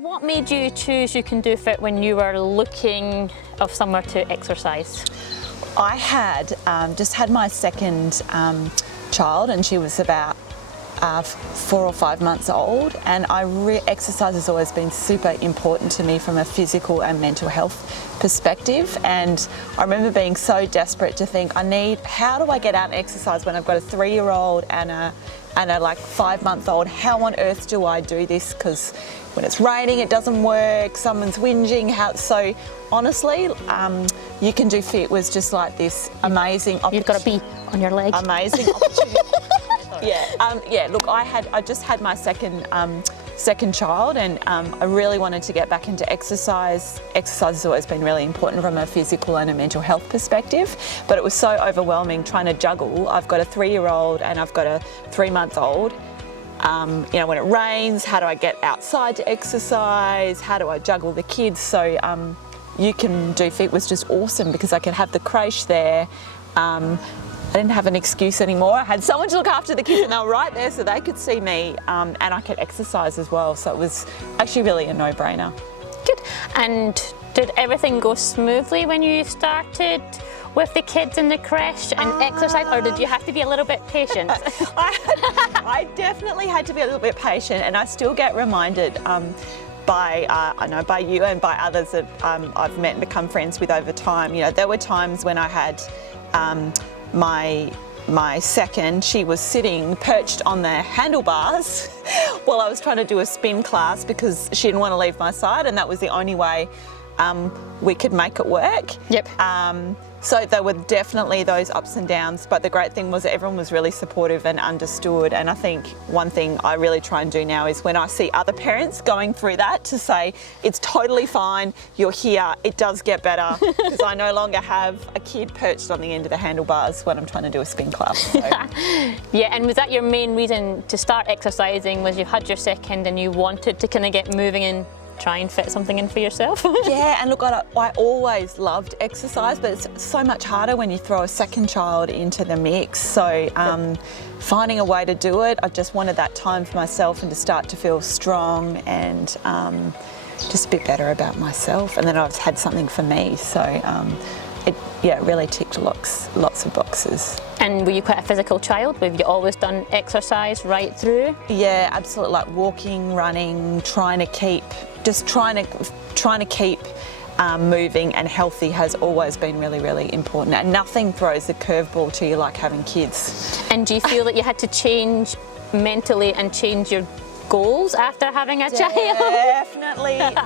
what made you choose You Can Do Fit when you were looking of somewhere to exercise? I had just had my second child, and she was about 4 or 5 months old, and exercise has always been super important to me from a physical and mental health perspective. And I remember being so desperate to think, how do I get out and exercise when I've got a 3-year-old and a like 5-month-old? How on earth do I do this? Because when it's raining, it doesn't work, someone's whinging. So honestly, You Can Do Fit was just like this amazing opportunity. You've got to be on your leg. Amazing opportunity. Look, I just had my second child, and I really wanted to get back into exercise. Exercise has always been really important from a physical and a mental health perspective, but it was so overwhelming trying to juggle. I've got a 3-year-old and I've got a 3-month-old. When it rains, how do I get outside to exercise? How do I juggle the kids? So You Can Do Fit was just awesome because I could have the crèche there. I didn't have an excuse anymore. I had someone to look after the kids, and they were right there so they could see me, and I could exercise as well. So it was actually really a no-brainer. Good. And did everything go smoothly when you started with the kids in the crèche and exercise, or did you have to be a little bit patient? I definitely had to be a little bit patient, and I still get reminded by you and by others that I've met and become friends with over time. There were times when I had my second, she was sitting perched on the handlebars while I was trying to do a spin class because she didn't want to leave my side, and that was the only way we could make it work. Yep. So there were definitely those ups and downs, but the great thing was that everyone was really supportive and understood. And I think one thing I really try and do now is when I see other parents going through that, to say, it's totally fine, you're here, it does get better, because I no longer have a kid perched on the end of the handlebars when I'm trying to do a spin class. So. Yeah, and was that your main reason to start exercising, was you had your second and you wanted to kind of get moving and try and fit something in for yourself? Yeah, and look, I always loved exercise, but it's so much harder when you throw a second child into the mix. So finding a way to do it, I just wanted that time for myself and to start to feel strong and just a bit better about myself. And then I've had something for me. So it really ticked lots of boxes. And were you quite a physical child? Have you always done exercise right through? Yeah, absolutely. Like walking, running, trying to keep moving and healthy has always been really, really important. And nothing throws a curveball to you like having kids. And do you feel that you had to change mentally and change your goals after having a child? Definitely. And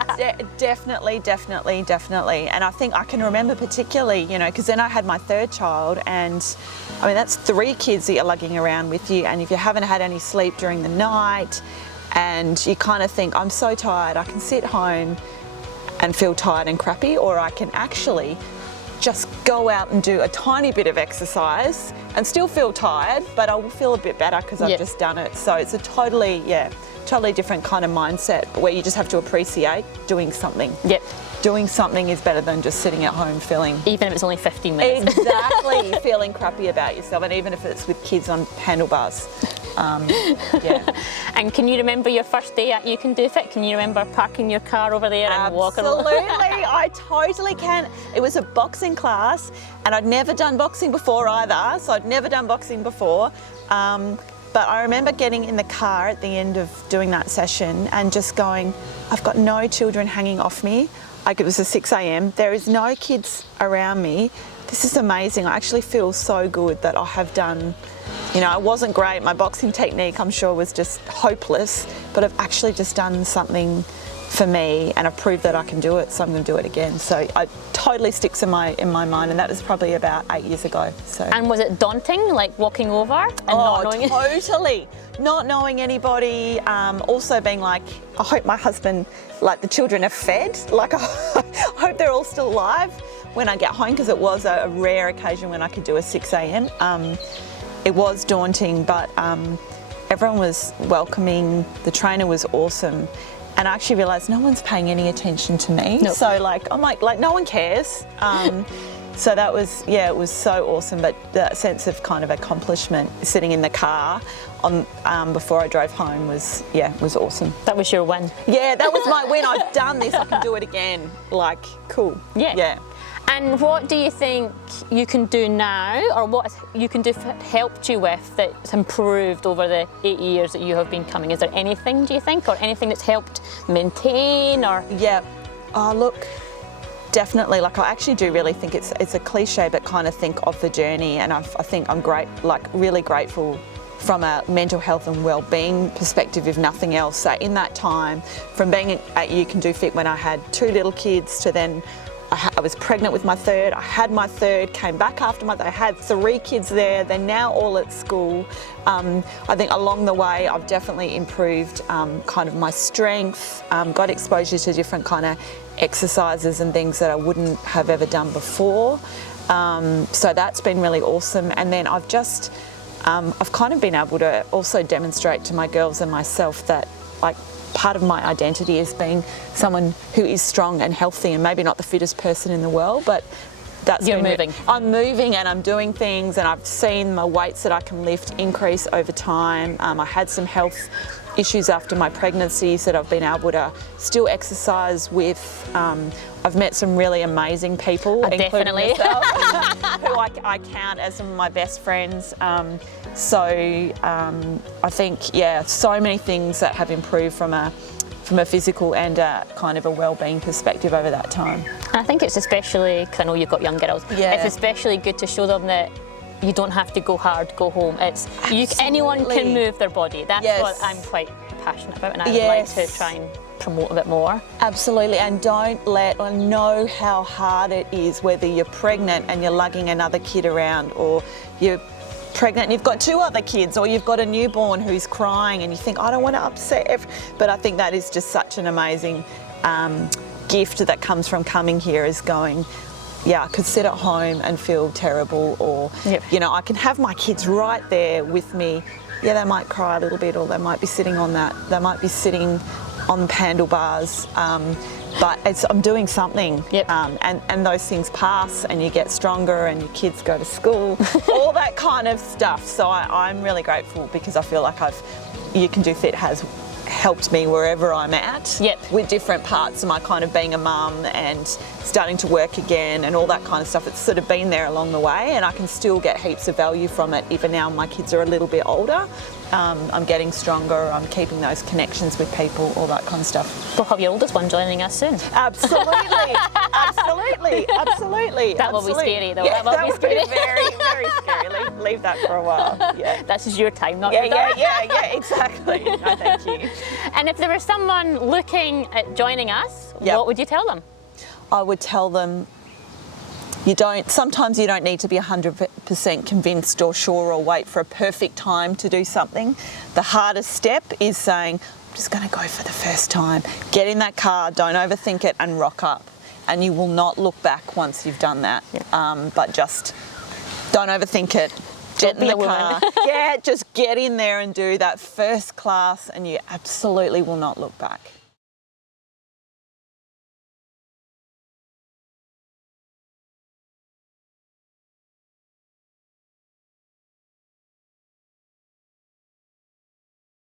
I think I can remember particularly, because then I had my third child, and I mean, that's 3 kids that you're lugging around with you, and if you haven't had any sleep during the night, and you kind of think, I'm so tired, I can sit home and feel tired and crappy, or I can actually just go out and do a tiny bit of exercise and still feel tired, but I will feel a bit better because I've just done it. So it's a totally different kind of mindset where you just have to appreciate doing something. Yep. Doing something is better than just sitting at home feeling... Even if it's only 15 minutes. Exactly, feeling crappy about yourself, and even if it's with kids on handlebars. And can you remember your first day at You Can Do Fit? Can you remember parking your car over there and walking along? Absolutely, I totally can. It was a boxing class, and I'd never done boxing before either, so I'd never done boxing before. But I remember getting in the car at the end of doing that session and just going, I've got no children hanging off me. Like, it was a 6 a.m. There is no kids around me. This is amazing. I actually feel so good that I have done, it wasn't great. My boxing technique, I'm sure, was just hopeless, but I've actually just done something for me, and I've proved that I can do it, so I'm going to do it again. So it totally sticks in my mind, and that was probably about 8 years ago. So. And was it daunting, like walking over and not knowing? Totally. Not knowing anybody, also being like, I hope my husband, like the children are fed, like I hope they're all still alive when I get home, because it was a rare occasion when I could do a 6 a.m. It was daunting, but everyone was welcoming, the trainer was awesome. And I actually realised no one's paying any attention to me. Nope. So I'm like, no one cares. So that was, yeah, it was so awesome. But that sense of kind of accomplishment, sitting in the car on before I drove home was awesome. That was your win. Yeah, that was my win. I've done this. I can do it again. Like, cool. Yeah. Yeah. And what do you think you can do now, or what you can do helped you with that's improved over the 8 years that you have been coming? Is there anything, do you think, or anything that's helped maintain, or? Yeah. Oh, look, definitely. Like, I actually do really think it's a cliche, but kind of think of the journey. And I think I'm really grateful from a mental health and well-being perspective, if nothing else. So in that time, from being at You Can Do Fit when I had 2 little kids to then I was pregnant with my third, I had my third, came back after I had 3 kids there, they're now all at school. I think along the way I've definitely improved kind of my strength, got exposure to different kind of exercises and things that I wouldn't have ever done before. So that's been really awesome. And then I've kind of been able to also demonstrate to my girls and myself that, like, part of my identity is being someone who is strong and healthy, and maybe not the fittest person in the world, but that's You're moving. I'm moving and I'm doing things, and I've seen my weights that I can lift increase over time. I had some health issues after my pregnancies that I've been able to still exercise with. I've met some really amazing people, including yourself, who I count as some of my best friends. I think, yeah, so many things that have improved from a physical and a kind of a well-being perspective over that time. And I think it's especially, because I know you've got young girls, it's especially good to show them that you don't have to go hard, go home. Anyone can move their body. That's what I'm quite passionate about, and I would like to try and promote a bit more. Absolutely, and I know how hard it is, whether you're pregnant and you're lugging another kid around, or you're pregnant and you've got 2 other kids, or you've got a newborn who's crying and you think, I don't want to upset. But I think that is just such an amazing gift that comes from coming here, is going, yeah, I could sit at home and feel terrible, or, you know, I can have my kids right there with me. Yeah, they might cry a little bit, or they might be sitting on they might be sitting on handlebars, but I'm doing something, and those things pass, and you get stronger, and your kids go to school, all that kind of stuff. So I'm really grateful, because I feel like You Can Do Fit has helped me wherever I'm at, with different parts of my kind of being a mum and starting to work again and all that kind of stuff. It's sort of been there along the way, and I can still get heaps of value from it. Even now my kids are a little bit older, I'm getting stronger, I'm keeping those connections with people, all that kind of stuff. We'll have your oldest one joining us soon. Absolutely, absolutely. That will be scary though. Yeah, that will be scary. Very, very scary. Leave that for a while. Yeah. This is your time, not Yeah, your yeah, exactly. No, thank you. And if there was someone looking at joining us, what would you tell them? I would tell them, sometimes you don't need to be 100% convinced or sure, or wait for a perfect time to do something. The hardest step is saying, I'm just going to go for the first time. Get in that car, don't overthink it, and rock up. And you will not look back once you've done that. But just don't overthink it. Get in the car. Just get in there and do that first class, and you absolutely will not look back.